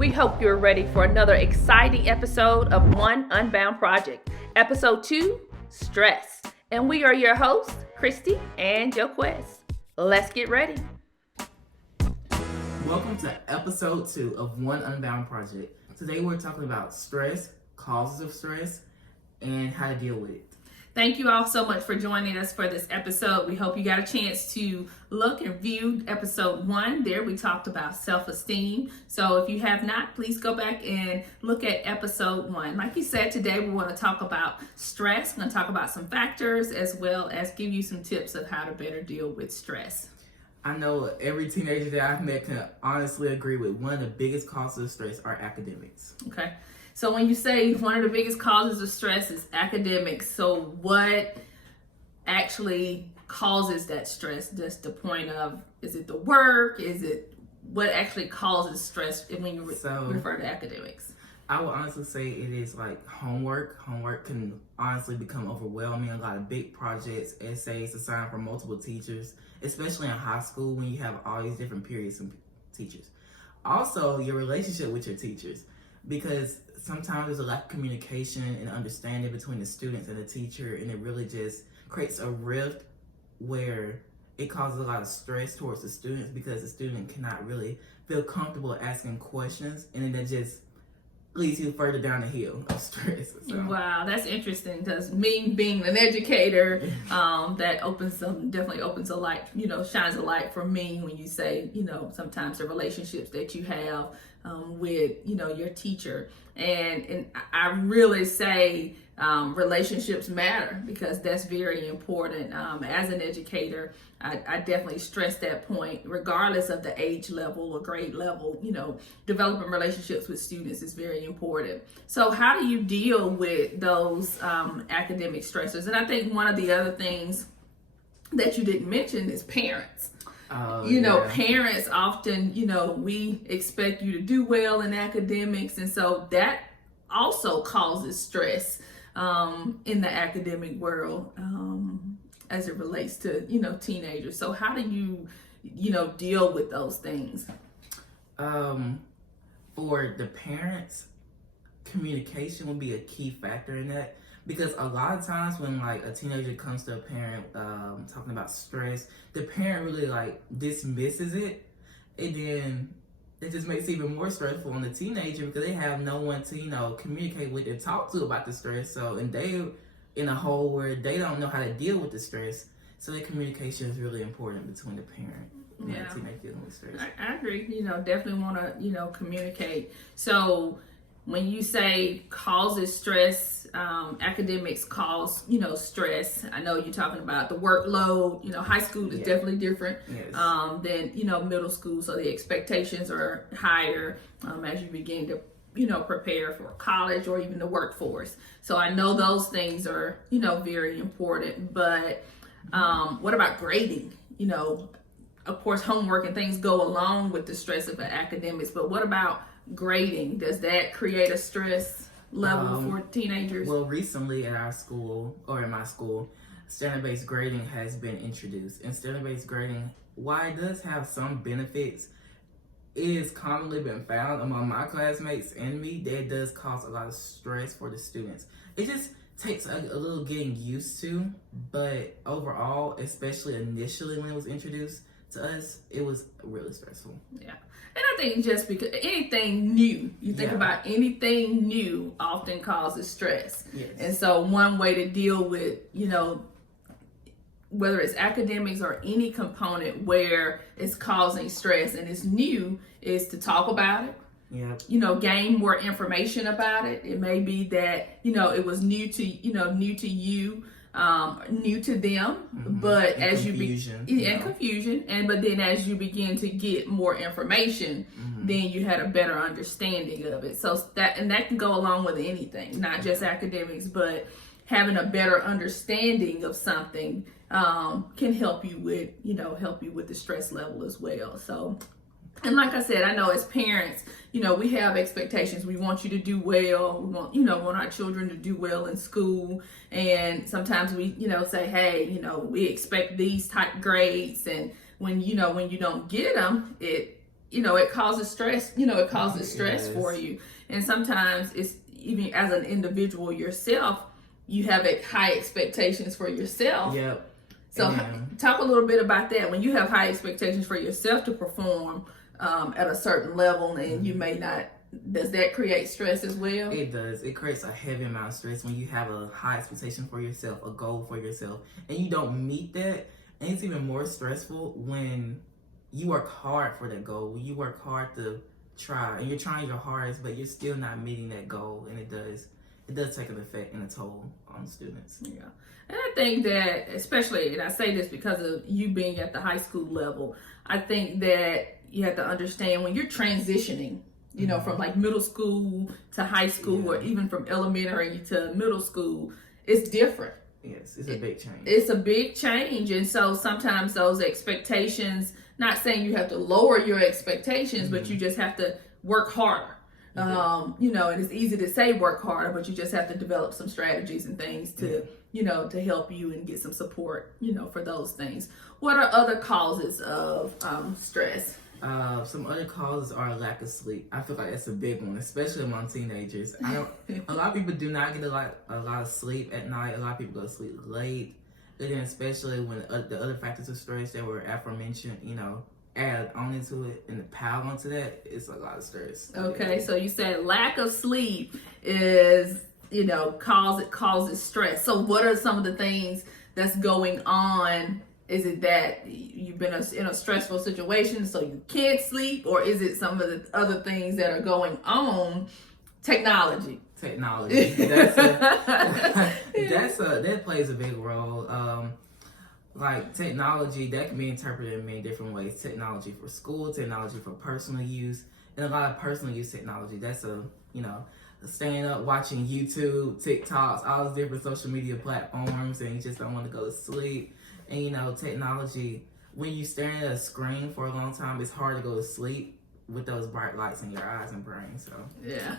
We hope you're ready for another exciting episode of One Unbound Project. Episode 2, Stress. And we are your hosts, Christy and Joquez. Let's get ready. Welcome to episode 2 of One Unbound Project. Today we're talking about stress, causes of stress, and how to deal with it. Thank you all so much for joining us for this episode. We hope you got a chance to look and view episode 1. There we talked about self-esteem. So if you have not, please go back and look at episode 1. Like you said, today we want to talk about stress. We're going to talk about some factors as well as give you some tips of how to better deal with stress. I know every teenager that I've met can honestly agree with one of the biggest causes of stress are academics. Okay. So when you say one of the biggest causes of stress is academics, so what actually causes that stress? Just the point of, is it the work? Is it what actually causes stress when you refer to academics? I would honestly say it is like homework. Homework can honestly become overwhelming. A lot of big projects, essays assigned from multiple teachers, especially in high school when you have all these different periods and teachers. Also, your relationship with your teachers, because sometimes there's a lack of communication and understanding between the students and the teacher, and it really just creates a rift where it causes a lot of stress towards the students because the student cannot really feel comfortable asking questions, and then that just leads you further down the hill of stress. So. Wow, that's interesting because me being an educator, that definitely opens a light, shines a light for me when you say, sometimes the relationships that you have with, your teacher. And I really say relationships matter because that's very important. As an educator, I definitely stress that point, regardless of the age level or grade level, developing relationships with students is very important. So how do you deal with those academic stressors? And I think one of the other things that you didn't mention is parents. Parents often, we expect you to do well in academics. And so that also causes stress in the academic world as it relates to, teenagers. So how do you, deal with those things? For the parents, communication will be a key factor in that. Because a lot of times when like a teenager comes to a parent talking about stress, the parent really dismisses it, and then it just makes it even more stressful on the teenager because they have no one to communicate with and talk to about the stress. So and they in a hole where they don't know how to deal with the stress. So the communication is really important between the parent and the teenager dealing with stress. I agree. Definitely want to communicate. So when you say causes stress, academics cause, stress. I know you're talking about the workload. High school is definitely different than, middle school. So the expectations are higher as you begin to, prepare for college or even the workforce. So I know those things are, very important. But what about grading? Of course, homework and things go along with the stress of the academics. But what about grading? Does that create a stress level for teenagers? Well, recently at our school, or in my school, standard-based grading has been introduced. And standard-based grading, while it does have some benefits, is commonly been found among my classmates and me that it does cause a lot of stress for the students. It just takes a little getting used to, but overall, especially initially when it was introduced to us, it was really stressful. Yeah. And I think just because anything new, you think about anything new often causes stress. Yes. And so one way to deal with, whether it's academics or any component where it's causing stress and it's new, is to talk about it. Yeah. Gain more information about it. It may be that, it was new to you, new to them, but and as confusion, but then as you begin to get more information, then you had a better understanding of it. So that can go along with anything, not just academics, but having a better understanding of something can help you with the stress level as well. So, and like I said, I know as parents, we have expectations. We want you to do well. We want our children to do well in school. And sometimes we, say, hey, we expect these type grades. And when you don't get them, it it causes stress. It causes stress Yes. for you. And sometimes it's even as an individual yourself, you have high expectations for yourself. Yep. So talk a little bit about that. When you have high expectations for yourself to perform at a certain level, and you may not, does that create stress as well? It does. It creates a heavy amount of stress when you have a high expectation for yourself, a goal for yourself, and you don't meet that. And it's even more stressful when you work hard for that goal. When you work hard to try, and you're trying your hardest, but you're still not meeting that goal, and it does take an effect and a toll on students. Yeah. And I think that, especially, and I say this because of you being at the high school level, I think that you have to understand when you're transitioning, from like middle school to high school, or even from elementary to middle school, it's different. Yes, it's a big change. It's a big change. And so sometimes those expectations, not saying you have to lower your expectations, but you just have to work harder. And it's easy to say work harder, but you just have to develop some strategies and things to, to help you and get some support, for those things. What are other causes of stress? Some other causes are lack of sleep. I feel like that's a big one, especially among teenagers. A lot of people do not get a lot of sleep at night. A lot of people go to sleep late. And then especially when the other factors of stress that were aforementioned, add on into it and pile onto that, it's a lot of stress. Okay, so you said lack of sleep is, causes stress. So what are some of the things that's going on? Is it that you've been in a stressful situation so you can't sleep, or is it some of the other things that are going on? Technology. That plays a big role. Like technology, that can be interpreted in many different ways. Technology for school, technology for personal use, and a lot of personal use technology. That's staying up watching YouTube, TikToks, all those different social media platforms, and you just don't want to go to sleep. And technology, when you're staring at a screen for a long time, it's hard to go to sleep with those bright lights in your eyes and brain. So yeah.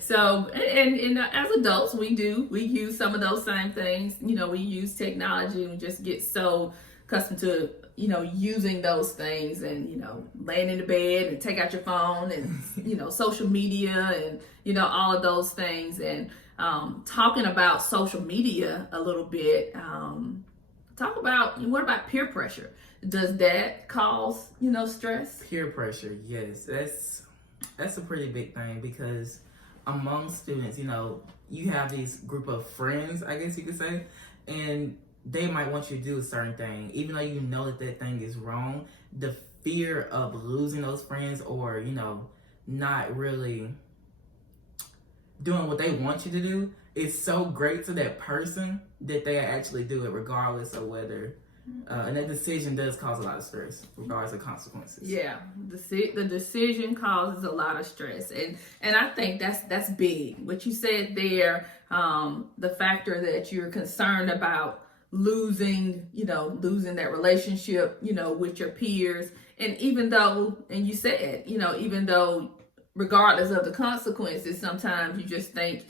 So and as adults, we use some of those same things. We use technology and just get so accustomed to using those things, and laying in the bed and take out your phone and social media and all of those things. And talking about social media a little bit, what about peer pressure? Does that cause stress? Peer pressure, yes, that's a pretty big thing, because among students, you have these group of friends, I guess you could say, and they might want you to do a certain thing, even though you know that thing is wrong. The fear of losing those friends, or not really doing what they want you to do, is so great to that person that they actually do it regardless of whether and that decision does cause a lot of stress regardless of consequences. Yeah, the decision causes a lot of stress, and I think that's big. What you said there, the factor that you're concerned about losing that relationship with your peers, and even though regardless of the consequences, sometimes you just think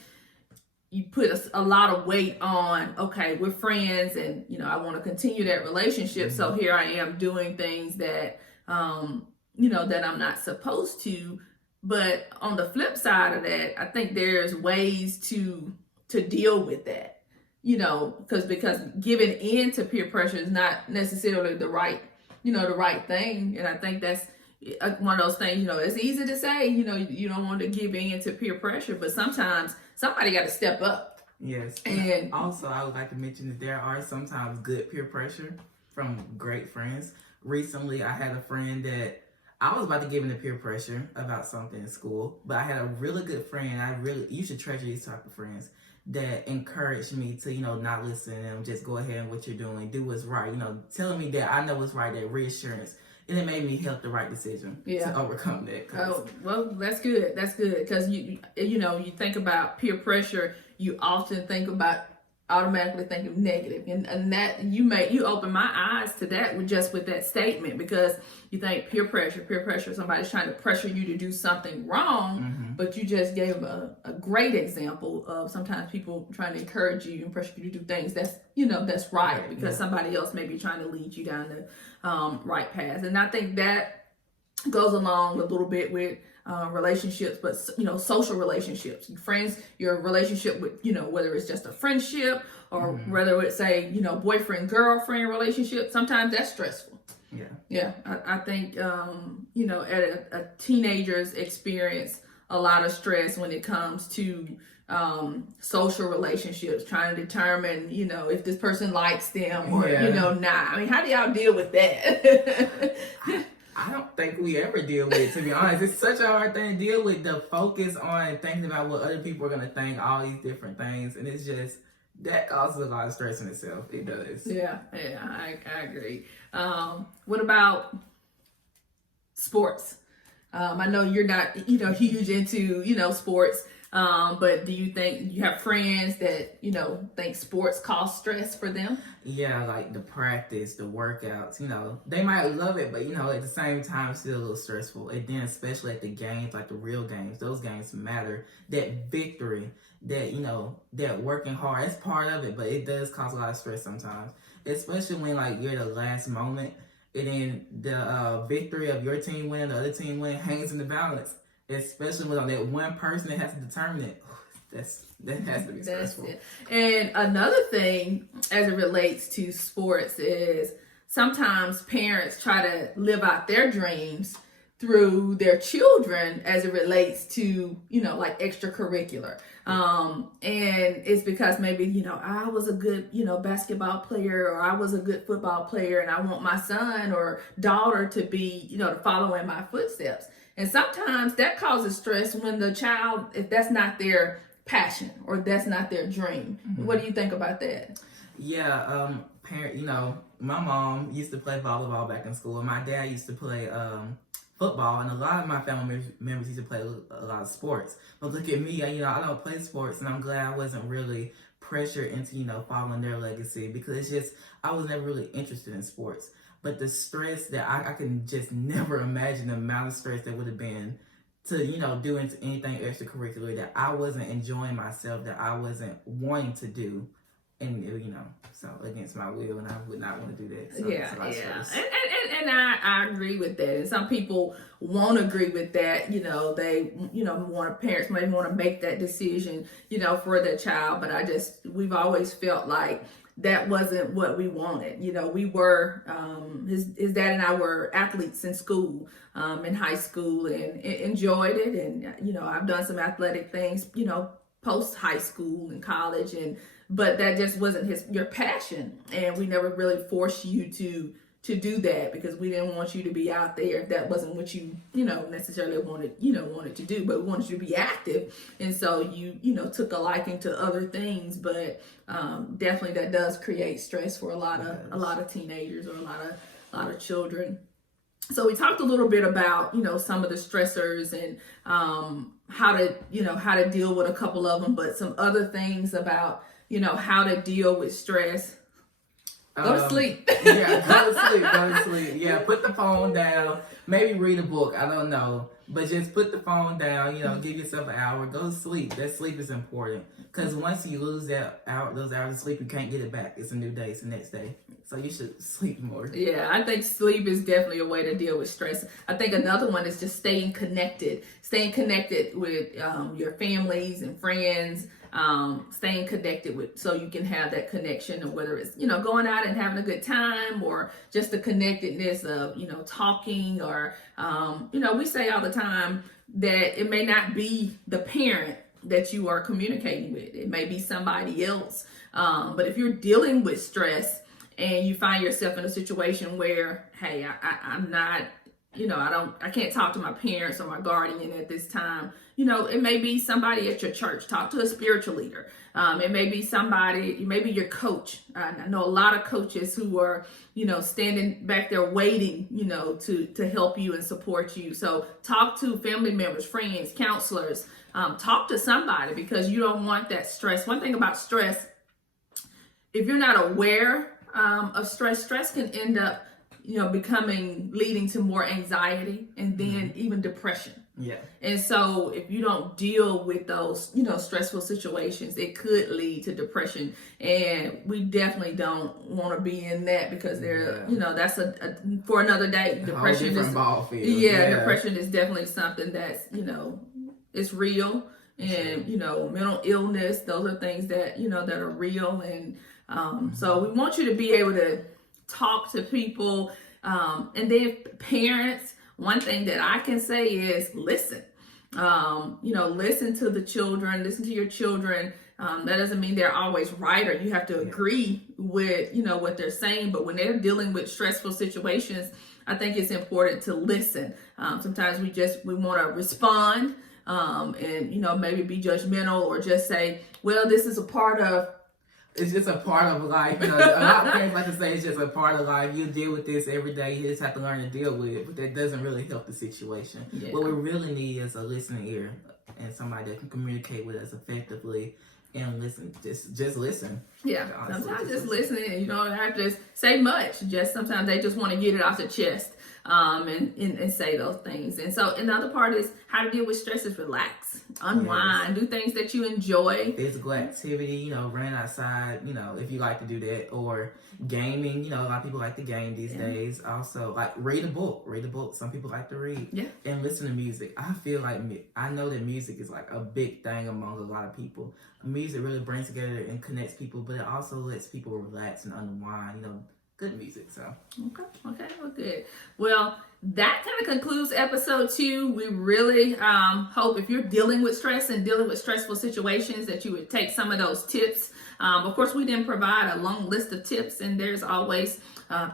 you put a lot of weight on, okay, we're friends, and I want to continue that relationship. Mm-hmm. So here I am doing things that that I'm not supposed to. But on the flip side of that, I think there's ways to deal with that. Because giving in to peer pressure is not necessarily the right thing. And I think that's one of those things, it's easy to say, you don't want to give in to peer pressure, but sometimes somebody got to step up. Yes. And also, I would like to mention that there are sometimes good peer pressure from great friends. Recently, I had a friend that I was about to give in to peer pressure about something in school, but I had a really good friend. You should treasure these type of friends that encouraged me to, not listen to them, just go ahead and what you're doing, do what's right, telling me that I know what's right, that reassurance. And it made me help the right decision to overcome that. Oh, well, that's good. That's good. Because you think about peer pressure, you often automatically think of negative. And that you open my eyes to that with that statement, because you think peer pressure, somebody's trying to pressure you to do something wrong, mm-hmm. but you just gave a great example of sometimes people trying to encourage you and pressure you to do things that's right, because somebody else may be trying to lead you down the right path. And I think that goes along a little bit with relationships, but social relationships, friends, your relationship with, whether it's just a friendship or whether it's a, boyfriend girlfriend relationship, sometimes that's stressful. Yeah. I think, at a teenager's experience a lot of stress when it comes to social relationships, trying to determine, if this person likes them or, not. I mean, how do y'all deal with that? I don't think we ever deal with it, to be honest. It's such a hard thing to deal with, the focus on thinking about what other people are going to think, all these different things. And it's just, that causes a lot of stress in itself. It does. Yeah, I agree. What about sports? I know you're not, huge into, sports. But do you think you have friends that, think sports cause stress for them? Yeah, like the practice, the workouts, they might love it, but, at the same time, still a little stressful. And then especially at the games, like the real games, those games matter. That victory, that, that working hard, it's part of it, but it does cause a lot of stress sometimes. Especially when, like, you're the last moment, and then the victory of your team winning, the other team winning, hangs in the balance. Especially when that one person that has to determine it. That has to be stressful. And another thing as it relates to sports is sometimes parents try to live out their dreams through their children as it relates to, like extracurricular. And it's because maybe, I was a good, basketball player, or I was a good football player, and I want my son or daughter to be, to follow in my footsteps. And sometimes that causes stress when the child, if that's not their passion or that's not their dream. What do you think about that? Yeah, my mom used to play volleyball back in school, and my dad used to play football, and a lot of my family members used to play a lot of sports. But look at me, I don't play sports, and I'm glad I wasn't really pressured into, following their legacy, because it's just, I was never really interested in sports. But the stress that I can just never imagine the amount of stress that would have been to, do into anything extracurricular that I wasn't enjoying myself, that I wasn't wanting to do. And, so against my will, and I would not want to do that. So yeah. And I agree with that. And some people won't agree with that. They, parents may want to make that decision, for their child. But we've always felt like that wasn't what we wanted. We were, his dad and I were athletes in school, in high school, and enjoyed it. And, I've done some athletic things, post high school and college, but that just wasn't your passion. And we never really forced you to do that, because we didn't want you to be out there if that wasn't what you, necessarily wanted to do, but we wanted you to be active. And so you took a liking to other things, but definitely that does create stress for a lot of teenagers or a lot of children. So we talked a little bit about, some of the stressors and how to deal with a couple of them, but some other things about, how to deal with stress. Go to sleep. Go to sleep. Yeah, put the phone down. Maybe read a book. I don't know. But just put the phone down, give yourself an hour. Go to sleep. That sleep is important. Because once you lose those hours of sleep, you can't get it back. It's a new day. It's the next day. So you should sleep more. Yeah, I think sleep is definitely a way to deal with stress. I think another one is just staying connected. Staying connected with your families and friends. Staying connected with, so you can have that connection, of whether it's, going out and having a good time, or just the connectedness of, talking, or, we say all the time that it may not be the parent that you are communicating with. It may be somebody else. But if you're dealing with stress and you find yourself in a situation where, hey, I'm not, I can't talk to my parents or my guardian at this time. It may be somebody at your church. Talk to a spiritual leader. It may be somebody, maybe your coach. I know a lot of coaches who are, standing back there waiting, to help you and support you. So talk to family members, friends, counselors. Talk to somebody, because you don't want that stress. One thing about stress, if you're not aware of stress can end up leading to more anxiety, and then even depression. Yeah. And so if you don't deal with those, stressful situations, it could lead to depression. And we definitely don't want to be in that, because that's a for another day. Depression is ball field. Depression is definitely something that's, it's real. And, mental illness, those are things that, that are real. And so we want you to be able to talk to people. And then parents, one thing that I can say is listen. Listen to the children, listen to your children. That doesn't mean they're always right, or you have to agree with, what they're saying. But when they're dealing with stressful situations, I think it's important to listen. Sometimes we want to respond, and, maybe be judgmental, or just say, well, this is a part of. It's just a part of life. A lot of parents like to say it's just a part of life. You deal with this every day. You just have to learn to deal with it. But that doesn't really help the situation. Yeah. What we really need is a listening ear, and somebody that can communicate with us effectively and listen. Just listen. Yeah, sometimes just listening. You don't have to say much. Just sometimes they just want to get it off the chest, and say those things. And so another part is how to deal with stress is relax, unwind, do things that you enjoy. Physical activity, running outside, if you like to do that, or gaming. A lot of people like to game these days. Also, like read a book. Some people like to read. Yeah. And listen to music. I know that music is like a big thing among a lot of people. Music really brings together and connects people, but it also lets people relax and unwind. Good music. So okay, well, good. Well, that kind of concludes episode 2. We really hope, if you're dealing with stress and dealing with stressful situations, that you would take some of those tips. Of course, we didn't provide a long list of tips, and there's always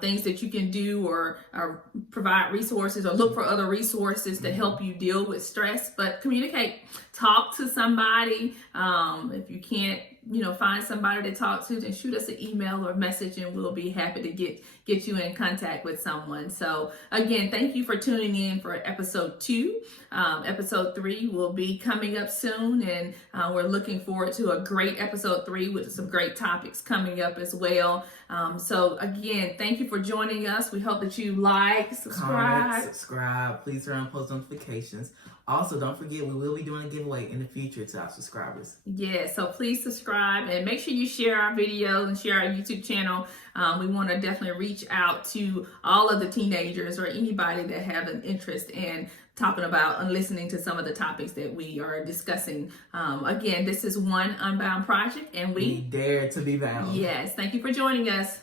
things that you can do, or provide resources, or look for other resources to help you deal with stress. But communicate, talk to somebody. If you can't, find somebody to talk to, then shoot us an email or message, and we'll be happy to get you in contact with someone. So again, thank you for tuning in for episode 2. Episode 3 will be coming up soon, and we're looking forward to a great episode 3 with some great topics coming up as well. So again, thank you for joining us. We hope that you like, subscribe. Please turn on post notifications. Also, don't forget, we will be doing a giveaway in the future to our subscribers. Yeah, so please subscribe, and make sure you share our videos and share our YouTube channel. We want to definitely reach out to all of the teenagers, or anybody that have an interest in talking about and listening to some of the topics that we are discussing. Again, this is Unbound Project, and we dare to be bound. Yes, thank you for joining us.